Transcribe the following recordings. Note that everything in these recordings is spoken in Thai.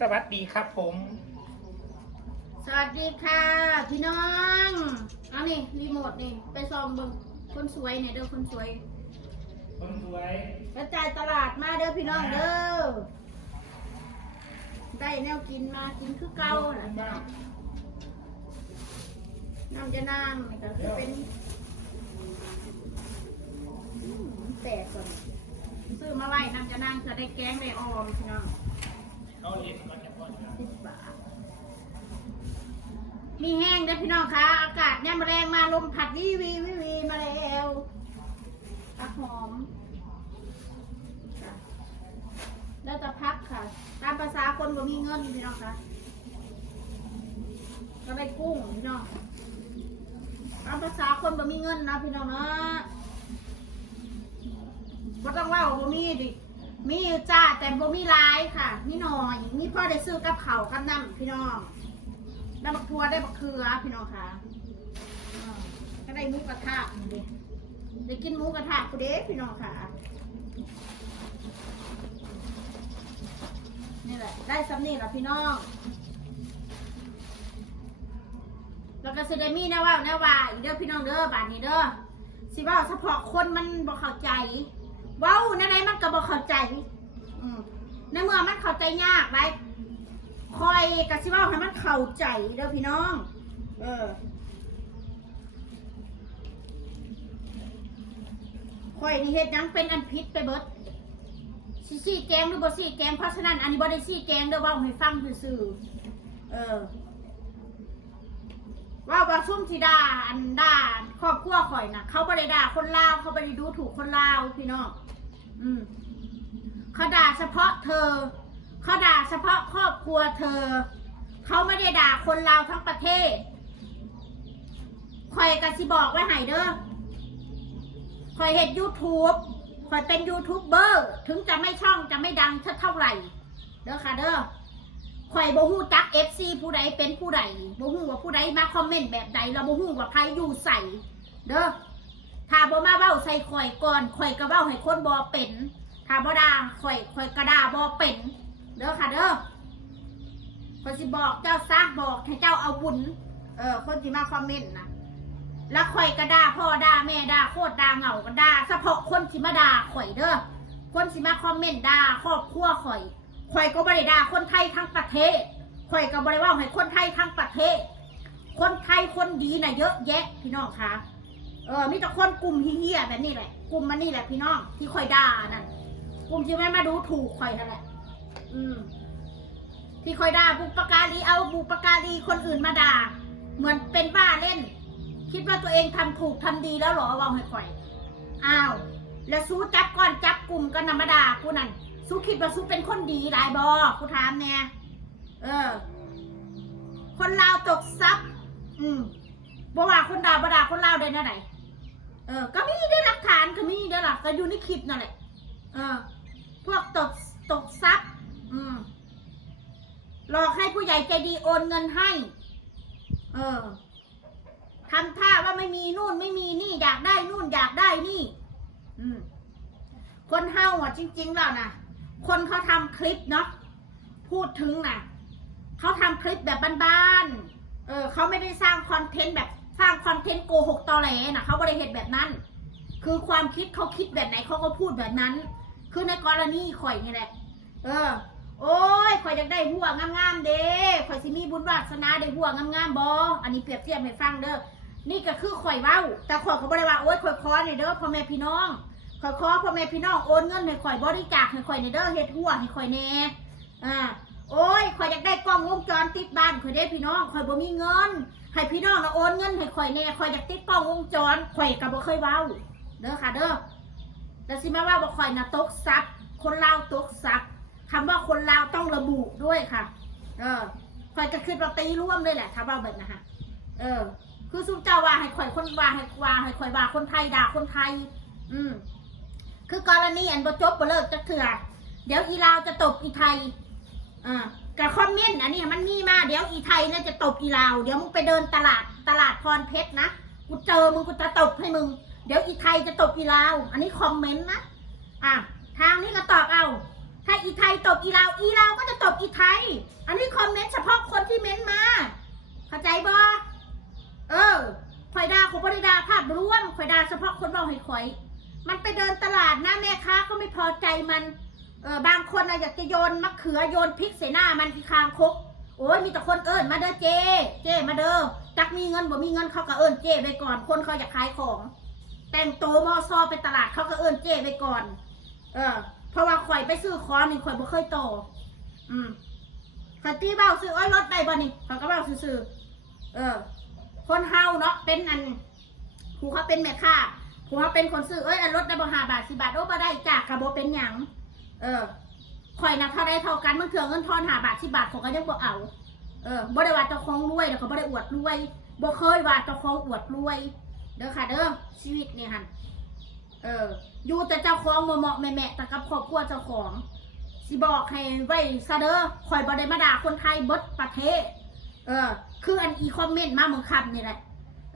สวัสดีครับผม สวัสดีค่ะ พี่น้อง เอานี่รีโมทนี่ ไปซองเบิ่งคนสวยเนี่ยเด้อคนสวยคนสวย กระจายตลาดมาเด้อพี่น้องเด้อ ได้แนวกินมากินคือเก่าน่ะบ้างน้ำจะนางนี่ก็คือเป็นอืมแตกก่อนซื้อมาไว้น้ำจะนางจะได้แกงได้ออมพี่น้อง เขาเรียนมาจากพ่อครับสิบบาทมีแห้งเด้อพี่น้องคะอากาศเนี่ยามมาแรงมาลมผัดวีวีวีวีมาแล้วผักหอมจ้ะแล้วจะพักค่ะ ตามภาษาคนบ่มีเงินพี่น้องคะก็ได้กุ้งพี่น้องตามภาษาคนบ่มีเงินนะพี่น้องนะบ่ต้องเว่าบ่มีดิ มีอยู่จ้าแต่บ่มีร้ายค่ะนี่หน่อยนี่พ่อได้ซื้อกับเขาวกับน้ำพี่น้องได้บักทัวได้บักเขือพี่น้องค่ะอ่าก็ได้หมูกระทะนี่เด้ได้กินหมูกระทะกูเด้พี่น้องค่ะ นี่แหละ ได้สำนี่แหละพี่น้อง แล้วก็สิได้มีแนะว่าแนะว่าอีกเด้อพี่น้องเด้อบาดนี้เด้อสิเว่าเฉพาะคนมันบ่เข้าใจ เว้าในไหนมันก็บ่เข้าใจอืมในเมื่อมันเข้าใจยากไรคอยกะสิเว่าให้มันเข้าใจเด้อพี่น้อง เออคอยนี่เฮ็ดหยังเป็นอันพิษไปเบิดสิซี่แกงหรือบ่ซี่แกงเพราะฉะนั้นอันนี้บ่ได้ซี่แกงเด้อเว้าให้ฟังซื่อๆเออ ว่าบางช่วงที่ด่าอันด่าครอบครัวข่อยนะเขาไม่ได้ด่าคนลาวเขาไม่ได้ดูถูกคนลาวพี่น้องอืมเขาด่าเฉพาะเธอเขาด่าเฉพาะครอบครัวเธอเขาไม่ได้ด่าคนลาวทั้งประเทศข่อยกะสิบอกไว้ให้เด้อข่อยเห็นยูทูบข่อยเป็นยูทูบเบอร์ ถึงจะไม่ช่องจะไม่ดังเท่าไหร่ เด้อค่ะเด้อ ข่อยบ่ฮู้จัก FC ผู้ใดเป็นผู้ใดบ่ฮู้ว่าผู้ใดมาคอมเมนต์แบบใดเราบ่ฮู้ว่าไผอยู่ใส่เด้อถ้าบ่มาเว้าใส่ข่อยก่อนข่อยก็เว้าให้คนบ่เป็นถ้าบ่ด่าข่อยข่อยก็ด่าบ่เป็นเด้อค่ะเด้อข่อยสิบอกเจ้าซะบอกให้เจ้าเอาบุญ เออ คนที่มาคอมเมนต์นะแล้วข่อยก็ด่าพ่อด่าแม่ด่าโคตรด่าเหงาก็ด่าเฉพาะคนที่มาด่าข่อยเด้อคนที่มาคอมเมนต์ด่าครอบครัวข่อย ข่อยก็บริดาคนไทยทั้งประเทศข่อยก็บริว่าให้คนไทยทั้งประเทศ คนไทยคนดีน่ะเยอะแยะพี่น้องคะเออมีแต่คนกลุ่มเฮี้ยแบบนี้แหละ กลุ่มมันนี่แหละพี่น้องที่ข่อยด่านั่นกลุ่มที่ไม่มาดูถูกข่อยนั่นแหละ อืม ที่ข่อยด่าบุปการีเอาบุปการีคนอื่นมาด่า เหมือนเป็นบ้าเล่น คิดว่าตัวเองทำถูกทำดีแล้วหรอว่าให้ข่อย อ้าว แล้วสู้จับก้อนจับกลุ่มกันนำมาด่ากูนั่น สู้คิดว่าสู้เป็นคนดีหลายบอกูถามแน่เออ คนลาวตกซับอืมบ่ว่าคนดาวบ่ดาคนลาวได้แน่ไหนเออ ก็มีได้หลักฐานก็มีได้หลักก็อยู่ในคลิปนั่นแหละ เออ พวกตกตกซับอืมหลอกให้ผู้ใหญ่ใจดีโอนเงินให้ เออทำท่าว่าไม่มีนู่นไม่มีนี่ อยากได้นู่นอยากได้นี่ อืมคนเฮาอะจริง ๆ แล้วนะ คนเขาทำคลิปเนาะพูดถึงนะเขาทำคลิปแบบบ้านๆ เออเขาไม่ได้สร้างคอนเทนต์แบบสร้างคอนเทนต์โกหกตอแหลนะเขาไม่ได้เห็นแบบนั้น คือความคิดเขาคิดแบบไหนเขาก็พูดแบบนั้น คือในกรณีข่อยนี่แหละ เออ โอ้ยข่อยอยากได้หัวงามๆเด้ข่อยสิมีบุญวาสนาได้หัวงามๆบออันนี้เปรียบเทียบให้ฟังเด้อนี่ก็คือข่อยเว้า แต่ข่อยก็บ่ได้ว่าโอ้ยข่อยคอเนี่ยเด้อพ่อแม่พี่น้อง ขอขอพ่อแม่พี่น้องโอนเงินให้ข่อยบริจาคให้ข่อยในเด้อเฮ็ดหัวให้ข่อยแน่อ่าโอ้ยข่อยอยากได้กล้องวงจรติดบ้านข่อยได้พี่น้องข่อยบ่มีเงินให้พี่น้องนะโอนเงินให้ข่อยแน่ข่อยอยากติดกล้องวงจรข่อยก็บ่เคยเว้าเด้อค่ะเด้อแต่สิมาว่าบ่ข่อยนะตกทรัพย์คนลาวตกทรัพย์คำว่าคนลาวต้องระบุด้วยค่ะ เออข่อยก็คือเราตีร่วมเลยแหละถ้าเว้าแบบนะฮะเออ คือสุเจ้าว่าให้ข่อยคนว่าให้ว่าให้ข่อยว่าคนไทยด่าคนไทย อืม คือกรณีอันบ่จบบ่เลิกจะเถื่อเดี๋ยวอีลาวจะตบอีไทยอ่ากับคอมเมนต์อันนี้มันมีมาเดี๋ยวอีไทยเนี่ยจะตบอีลาว เดี๋ยวมึงไปเดินตลาดตลาดพรเพชรนะกูเจอมึงกูจะตบให้มึง เดี๋ยวอีไทยจะตบอีลาว อันนี้คอมเมนต์นะอะทางนี้ก็ตอบเอา ถ้าอีไทยตบอีลาวอีลาวก็จะตบอีไทย อันนี้คอมเมนต์เฉพาะคนที่เม้นต์มาเข้าใจบ่เออข่อยดาของบริดาภาพรวมข่อยดาเฉพาะคนเบาให้ข่อย มันไปเดินตลาดนะแม่ค้าก็ไม่พอใจมัน เออบางคนนะอยากจะโยนมะเขือโยนพริกใส่หน้ามันที่คางคก โอ้ยมีแต่คนเอิญมาเด้อเจ เจมาเด้อจักมีเงินบ่มีเงินเขาก็เอิญเจไปก่อน คนเขาอยากขายของ แต่งโตมอซอไปตลาดเขาก็เอิญเจไปก่อน เออ เพราะว่าข่อยไปซื้อขอนี่ข่อยบ่เคยโต อืมขันตี้เบาซื้ออ้อยรถได้บ่นี่เขาก็เบาซื้อๆเออ คนเฮาเนาะเป็นอันผู้เขาเป็นแม่ค้า ผู้เขาเป็นคนซื้อเอ้ยอันรถได้บ่ห้าบาทสิบาทโอ้บ่ได้จ้ากระโบเป็นหยังเออข่อยนะเท่าได้เท่ากันมันเถื่อเงินทอนหาบาทสิบาทเขาก็ยังบ่เอา เออบ่ได้ว่าเจ้าของรวยแล้วเขาบ่ได้อวดรวยบ่เคยว่าเจ้าของอวดรวย เด้อค่ะเด้อชีวิตนี่หั่นเออ อยู่แต่เจ้าของเหมาะแม่แต่กับครอบครัวเจ้าของสิบอกให้ไว้ซะเด้อข่อยบ่ได้มาด่าคนไทยเบิดประเทศ เออ คืออันอีคอมเมนต์มาเมืองคำนี่แหละ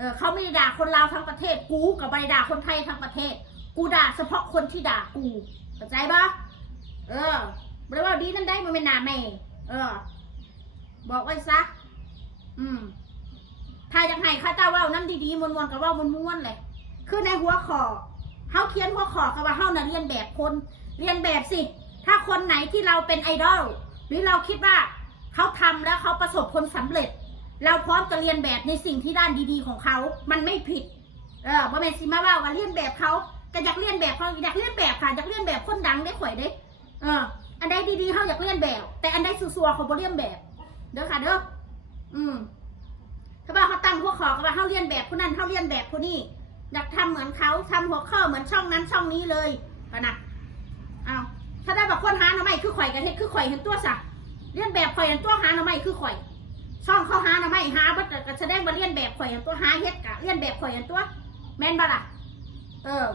เออเขาไม่ได้ด่าคนลาวทั้งประเทศ กูกับไม่ด่าคนไทยทั้งประเทศ กูด่าเฉพาะคนที่ด่ากูเข้าใจปะเออบ่ได้ว่าดีนั่นได้มันเป็นหนาแม่เออ บอกไว้ซะ อืมถ้ายากให้ข้าเจ้าว่าน้ำดีๆมวนๆกับว่ามวนๆเลย คือในหัวขอเฮาเขียนหัวขอกับว่าเฮาน่ะเรียนแบบคน เรียนแบบสิ ถ้าคนไหนที่เราเป็นไอดอลหรือเราคิดว่าเขาทำแล้วเขาประสบผลสำเร็จ เราพร้อมจะเรียนแบบในสิ่งที่ด้านดีๆของเขา มันไม่ผิด เออบ่แม่นสิมาว่าว่าเรียนแบบเขาก็อยากเรียนแบบเขาอยากเรียนแบบค่ะอยากเรียนแบบคนดังได้ข่อยเด้ เออ อันใดดีๆเขาอยากเรียนแบบ แต่อันใดซัวๆเขาบ่เรียนแบบ เด้อค่ะเด้อ อืมถ้าว่าเขาตั้งหัวข้อก็ว่าเขาเรียนแบบผู้นั้นเขาเรียนแบบผู้นี้อยากทำเหมือนเขาทำหัวข้อเหมือนช่องนั้นช่องนี้เลยก็นะเอาถ้าได้แบบคนหาหน่อไม้คือข่อยกันเฮ็ดคือข่อยเห็นตัวสะเรียนแบบข่อยเห็นตัวหาหน่อไม้คือข่อย ช่องเขาหาหน่อไม้หาบัดก็แสดงว่าเรียนแบบข่อยเห็นตัวหาเฮ็ดกะเรียนแบบข่อยเห็นตัว แม่นบ่ล่ะ เออ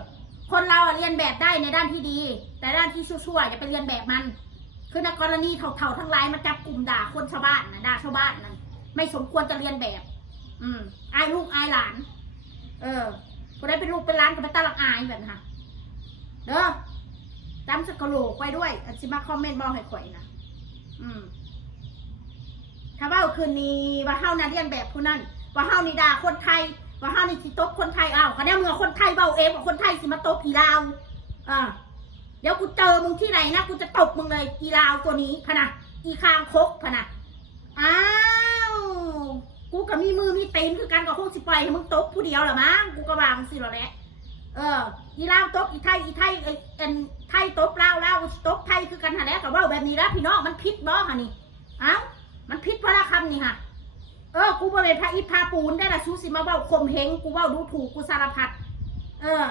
คนเราอะเรียนแบบได้ในด้านที่ดี แต่ด้านที่ชั่วๆอย่าไปเรียนแบบมัน คือในกรณีเถ่าๆทั้งหลายมาจับกลุ่มด่าคนชาวบ้านนะด่าชาวบ้านนั่นไม่สมควรจะเรียนแบบ อืมอายลูกอายหลาน เออคนได้เป็นลูกเป็นหล้านก็ไปตลักอายแบบนั้ค่ะเด้อจำสกกะโหลกไว้ด้วยอันสิมาคอมเมนต์บอกให้ข่อยนะอืม ถ้าว่าคืนนี้ว่าเฮานะเรียนแบบผู้นั้นว่าเฮานี่ด่าคนไทย ว่าเฮานี่สิตบคนไทยอ้าวคะแนนเมื่อคนไทยเบาเองว่าคนไทยสิมาตบอีลาวอ่าเดี๋ยวกูเจอมึงที่ไหนนะกูจะตบมึงเลยอีลาวตัวนี้พะนะอีคางคกพะนะอ้าวกูกับมีมือมีเตีนคือกันกับคงสิปล่อยให้มึงตบผู้เดียวหรอมั้งกูก็วางสิหรอแหละเอออีลาวตบอีไทยอีไทยเอ้ยเอ็นไทยตบลาวลาวตบไทยคือกันหาแล้วกับว่าแบบนี้แล้วพี่น้องมันพิษบ่ฮะนี่อ้าว มันพิษเพราะละคำนี่ฮะเออ กูบ่เป็นพระอิฐพาปูนได้ละซูสิมาเว้าข่มเหงกูเว้าดูถูกกูสารพัด เออ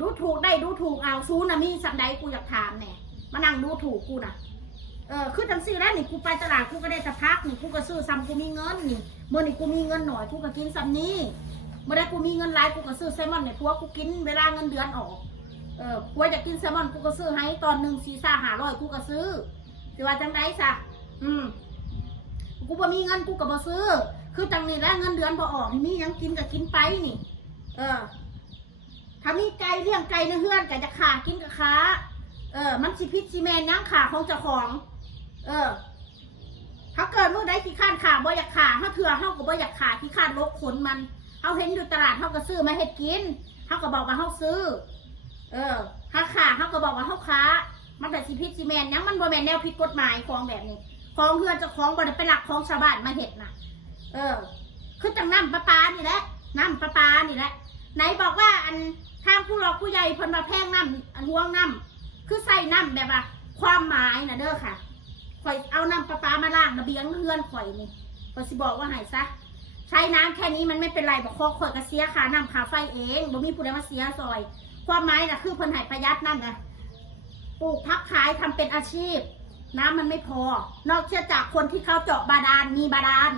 ดูถูกได้ดูถูกเอาซูนะมีสัมใดกูอยากถามแน่มานั่งดูถูกกูนะเออคือจังซี่แล้วนี่กูไปตลาดกูก็ได้แต่พักนี่กูก็ซื้อซ้ำกูมีเงินนี่เมื่อนี่กูมีเงินหน่อยกูก็กินซ้ำนี้เมื่อได้กูมีเงินหลายกูก็ซื้อแซลมอนในพัวกูกินเวลาเงินเดือนออกเออพัวจะกินแซลมอนกูก็ซื้อให้ตอนหนึ่งซีซ่าหาร้อยกูก็ซื้อสิว่าจังไดซะ อืมกูบ่มีเงินกูก็บ่ซื้อ คือจังนี่แหล้วเงินเดือนบ่ออกนี่มีหยังกินก็กินไปนี่ เออ ถ้ามีไก่เลี้ยงไก่ในเฮือนก็จะขากินกับขาเออ มันสิพิษสิแมนย่งขาของเจ้าของ เออ ถ้าเกิดเมื่อใดขี้ข้านขาบ่อยากขาถ้าเถื่อเฮาก็บ่อยากขาขี้ข้านลกขนมันเฮาเห็นอยู่ตลาดเฮาก็ซื้อมาเฮ็ดกินเฮาก็บอกว่าเฮาซื้อ เออถ้าขาเฮาก็บอกว่าเฮาค้า มันแต่สิพิษสิแมนหยังมันบ่แมนแนวผิดกฎหมายของแบบนี้ ของเฮือนเจ้าของบ่ได้ไปหลักของชาวบ้านมาเฮ็ดน่ะ เออ คือจังน้ำประปานี่แหละน้ำประปานี่แหละ ไหนบอกว่าอันทางผู้หลอกผู้ใหญ่เพิ่นมาแพงน้ำอันห่วงน้ำคือใส่น้ำแบบว่าความหมายน่ะเด้อค่ะข่อยเอาน้ำประปามาล้างระเบียงเฮือนข่อยนี่ข่อยสิบอกว่าให้ซะใช้น้ำแค่นี้มันไม่เป็นไรบอกคอข่อยก็เสียค่าน้ำค่าไฟเองบ่มีผู้ใดมาเสียซอย ความหมายน่ะคือเพิ่นให้ประหยัดน้ำนะปลูกพักขายทำเป็นอาชีพ น้ำมันไม่พอ นอกจากคนที่เขาเจาะบาดาลมีบาดาล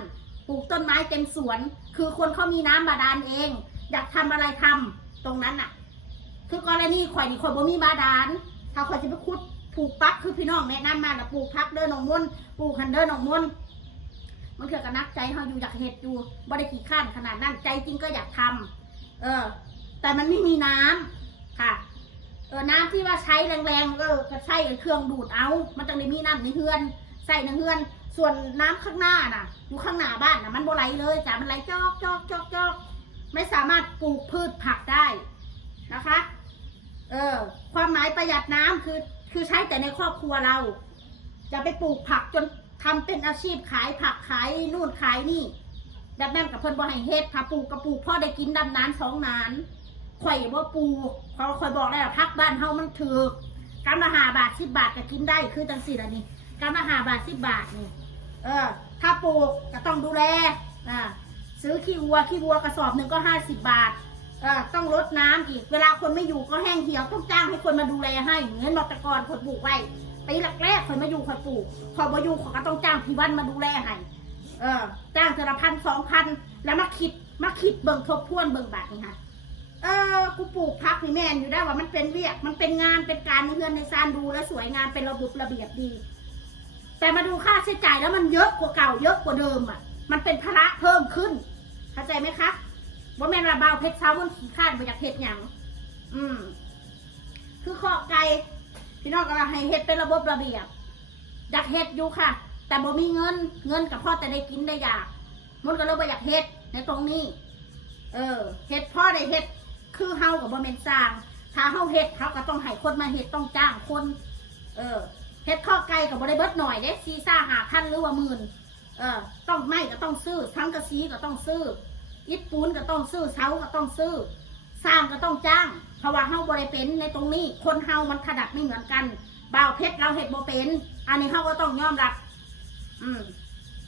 ปลูกต้นไม้เต็มสวน คือคนเขามีน้ำบาดาลเอง อยากทำอะไรทำตรงนั้นน่ะ คือกรณีข่อยนี่ข่อยบ่มีบาดาลถ้าข่อยจะไปขุดปลูกปักคือพี่น้องแนะนำมาละปลูกพักเดินหนองมนปลูกคันเดินหนองมนมันเกิดกับนักใจเฮาอยู่อยากเห็ดอยู่บ่ได้ขี้ข้านขนาดนั้นใจจริงก็อยากทำเออ แต่มันไม่มีน้ำค่ะ เออน้ำที่ว่าใช้แรงๆก็ก็ใช้เครื่องดูดเอา มันต้องได้มีน้ำในเฮือน ใส่ในเฮือน ส่วนน้ำข้างหน้าน่ะ อยู่ข้างหน้าบ้านน่ะมันบ่ไหลเลยจ้ะมันไหลจอกจอกจอกจอกไม่สามารถปลูกพืชผักได้นะคะ เออ ความหมายประหยัดน้ำคือ คือใช้แต่ในครอบครัวเรา จะไปปลูกผักจนทำเป็นอาชีพขายผักขายนู่นขายนี่ดับนั้นกับเพิ่อนบ่ให้เฮ็ดถ้าปลูกกระปลูกพ่อได้กินดำนานสองนาน ข่อยบ่ปูเพอข่อยบอกแล้วล่ะพักบ้านเฮามันถือกกำละหาบาทสิบบาทก็กินได้คือจังสี่ละนี่กำละหาบาทสิบบาทนี่ เออ ถ้าปลูกก็ต้องดูแลอ่าซื้อขี้วัวขี้วัวกระสอบหนึ่งก็ห้าสิบบาทเออต้องลดน้ำอีก เวลาคนไม่อยู่ก็แห้งเหี่ยวต้องจ้างให้คนมาดูแลให้เหมือนบอกตะกอนคนปลูกไว้ปีแรกๆคนมาอยู่คนปลูกพอมาอยู่เขาก็ต้องจ้างพี่วันมาดูแลให้เออจ้างเทอละพันสองพันแล้วมาคิดมาคิดเบิ่งทบทวนเบิ่งบาทนี่ค่ะ เออกูปลูกพักนี่แม่นอยู่ได้ว่ามันเป็นเวียก มันเป็นงานเป็นการในเฮือนในซานดูแล้วสวยงามเป็นระบบระเบียบดี แต่มาดูค่าใช้จ่ายแล้วมันเยอะกว่าเก่าเยอะกว่าเดิมอะ มันเป็นภาระเพิ่มขึ้น เข้าใจไหมคะว่าแม่นว่าเบาวเพชรเช้าวันขี้ข้านไปจากเห็ดหยังอืม คือข้อไก่พี่น้องกำลังให้เห็ดเป็นระบบระเบียบอยากเห็ดอยู่ค่ะ แต่บ่มีเงิน เงินกับพ่อแต่ได้กินได้อยากมันก็เลยบ่อยากเห็ดในตรงนี้ เออเห็ดพ่อได้เห็ด คือเฮากับบ่แม่นสร้าง ถ้าเฮาเห็ดเฮาก็ต้องให้คนมาเห็ดต้องจ้างคน เออเห็ดข้อไก่กับบ่ได้เบิดหน่อยเด้ซีซ่าหาพันหรือว่าหมื่นเออต้องไม้ก็ต้องซื้อทั้งกระซีก็ต้องซื้ออิฐปูนก็ต้องซื้อเสาก็ต้องซื้อ สร้างก็ต้องจ้างเพราะว่าเฮาบ่ได้เป็นในตรงนี้ คนเฮามันถนัดไม่เหมือนกันบ่าวเพชรเราเห็ดบ่เป็น อันนี้เฮาก็ต้องยอมรับ อืม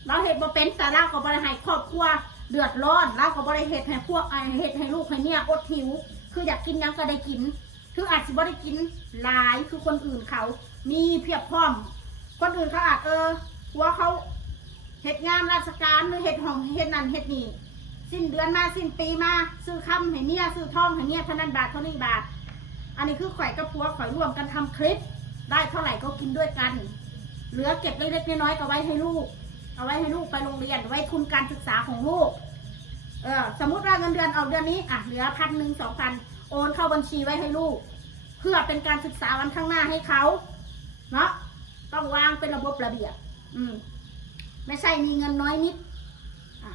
เราเห็ดบ่เป็นแต่เราก็บ่ได้ให้ครอบครัว เดือดร้อนเราก็บ่ได้เห็ดให้พวกไอเห็ดให้ลูกให้เนี่ยอดหิว คืออยากกินยังก็ได้กิน คืออาจสิบ่ได้กินหลายคือคนอื่นเขา มีเพียบพร้อม คนอื่นเขาอาจเออว่าเขาเห็ดงานราชการหรือเห็ดหองเห็ดนั่นเห็ดนี่สิ้นเดือนมาสิ้นปีมาซื้อคำให้เมียซื้อทองให้เมียเท่านั้นบาทเท่านี้บาท อันนี้คือข่อยกับผัวข่อยร่วมกันทำคลิป ได้เท่าไหร่ก็กินด้วยกัน เหลือเก็บเล็กๆน้อยๆก็ไว้ให้ลูก เอาไว้ให้ลูกไปโรงเรียน ไว้ทุนการศึกษาของลูก เออสมมุติว่าเงินเดือนออกเดือนนี้อะเหลือพันหนึ่งสองพันโอนเข้าบัญชีไว้ให้ลูก เพื่อเป็นการศึกษาวันข้างหน้าให้เขาเนาะต้องวางเป็นระบบระเบียบ อืม ไม่ใช่มีเงินน้อยนิดอะ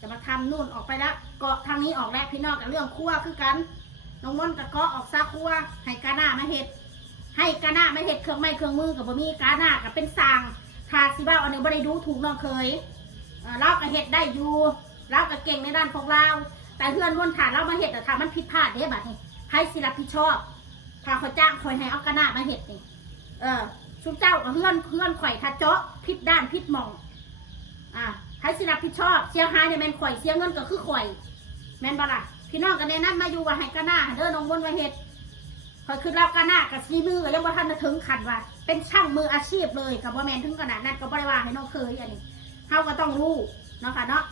จะมาทำนู่นออกไปแล้วเกาะทางนี้ออกแล้วพี่น้องกับเรื่องครั่วคือกันน้องม่อนกับเกาะออกซาครั่วให้กาหน้ามาเห็ดให้กาหน้ามาเห็ดเครื่องไม้เครื่องมือกับบะมีกาหน้ากับเป็นสร้าง ทาสิบ้าอันนี้บ่ได้ดูถูกน้องเคยเราก็เห็ดได้อยู่เราก็เก่งในด้านของเรา แต่เพื่อนวนฐานเรามาเห็ดแต่ถ้ามันผิดพลาดเด้บัดนี้ให้สิรับผิดชอบถ้าเขาจ้างคอยให้เอากาหน้ามาเห็ดนี่เออชุบเจ้าเพื่อนเพื่อนข่อยทัดเจาะผิดด้านผิดมอง อ่าให้สิรับผิดชอบเสียหายเนี่ยแมนข่อยเสียเงินก็คือข่อย แมนบ่ล่ะพี่น้องกันแนะนมาอยู่ว่าให้กาหน้าเด้อน้องวนมาเห็ด คอยคือเรากาหน้ากับซีมือยังว่าท่านจะถึงขันว่า เป็นช่างมืออาชีพเลยกับว่าแมนถึงขนาดนั้นก็บริวาให้น้องเคยอันนี้เขาก็ต้องรู้เนาะค่ะเนาะ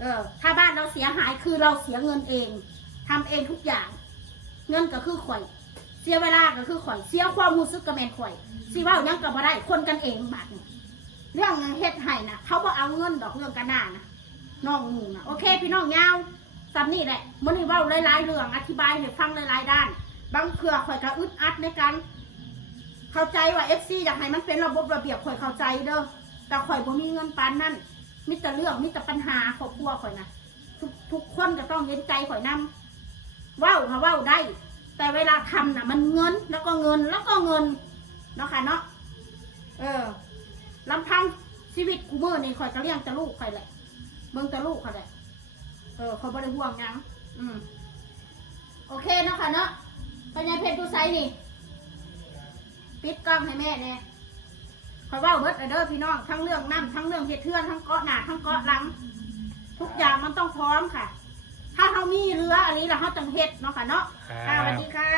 เออ ถ้าบ้านเราเสียหายคือเราเสียเงินเองทำเองทุกอย่าง เงินก็คือข่อย เสียเวลาก็คือข่อย เสียความรู้สึกกับแมนข่อยสิว่ายังกับบ่ได้คนกันเองบาดเรื่องเฮ็ดให้นะเขาบ่เอาเงินดอกเรื่องกาหน้านะน้องหนูนะโอเค พี่น้องยาวสำนี่แหละมันนี่ว่าหลายๆเรื่องอธิบายให้ฟังหลายๆด้าน บางเผื่อข่อยก็อึดอัดในการเข้าใจว่าเอฟซีอยากให้มันเป็นระบบระเบียบข่อยเข้าใจเด้อแต่ข่อยบ่มีเงินปานนั่นมิแต่เรื่องมิแต่ปัญหาครอบครัวข่อยนะทุกทุกคนก็ต้องเห็นใจข่อยนำเว้าค่ะว้าวได้ แต่เวลาทำน่ะ มันเงินแล้วก็เงินแล้วก็เงินเนาะค่ะเนาะเออลำพังชีวิตกูเมื่อนี่ข่อยก็เลี้ยงแต่ลูกข่อยแหละเบิ่งแต่ลูกข่อยแหละเออข่อยบ่ได้ห่วงยังอืมโอเคเนาะค่ะเนาะ พญาเพชรดูไซนี่ ปิดกล้องให้แม่เนี่ยคอยเว่าเบิดเอาเด้อพี่น้อง ทั้งเรื่องน้ำทั้งเรื่องเฮ็ดเทือน ทั้งเกาะหนาทั้งเกาะหลัง ทุกอย่างมันต้องพร้อมค่ะ ถ้าเขามีเรืออันนี้เราเขาจังเฮ็ดเนาะค่ะเนาะค่ะสวัสดีค่ะ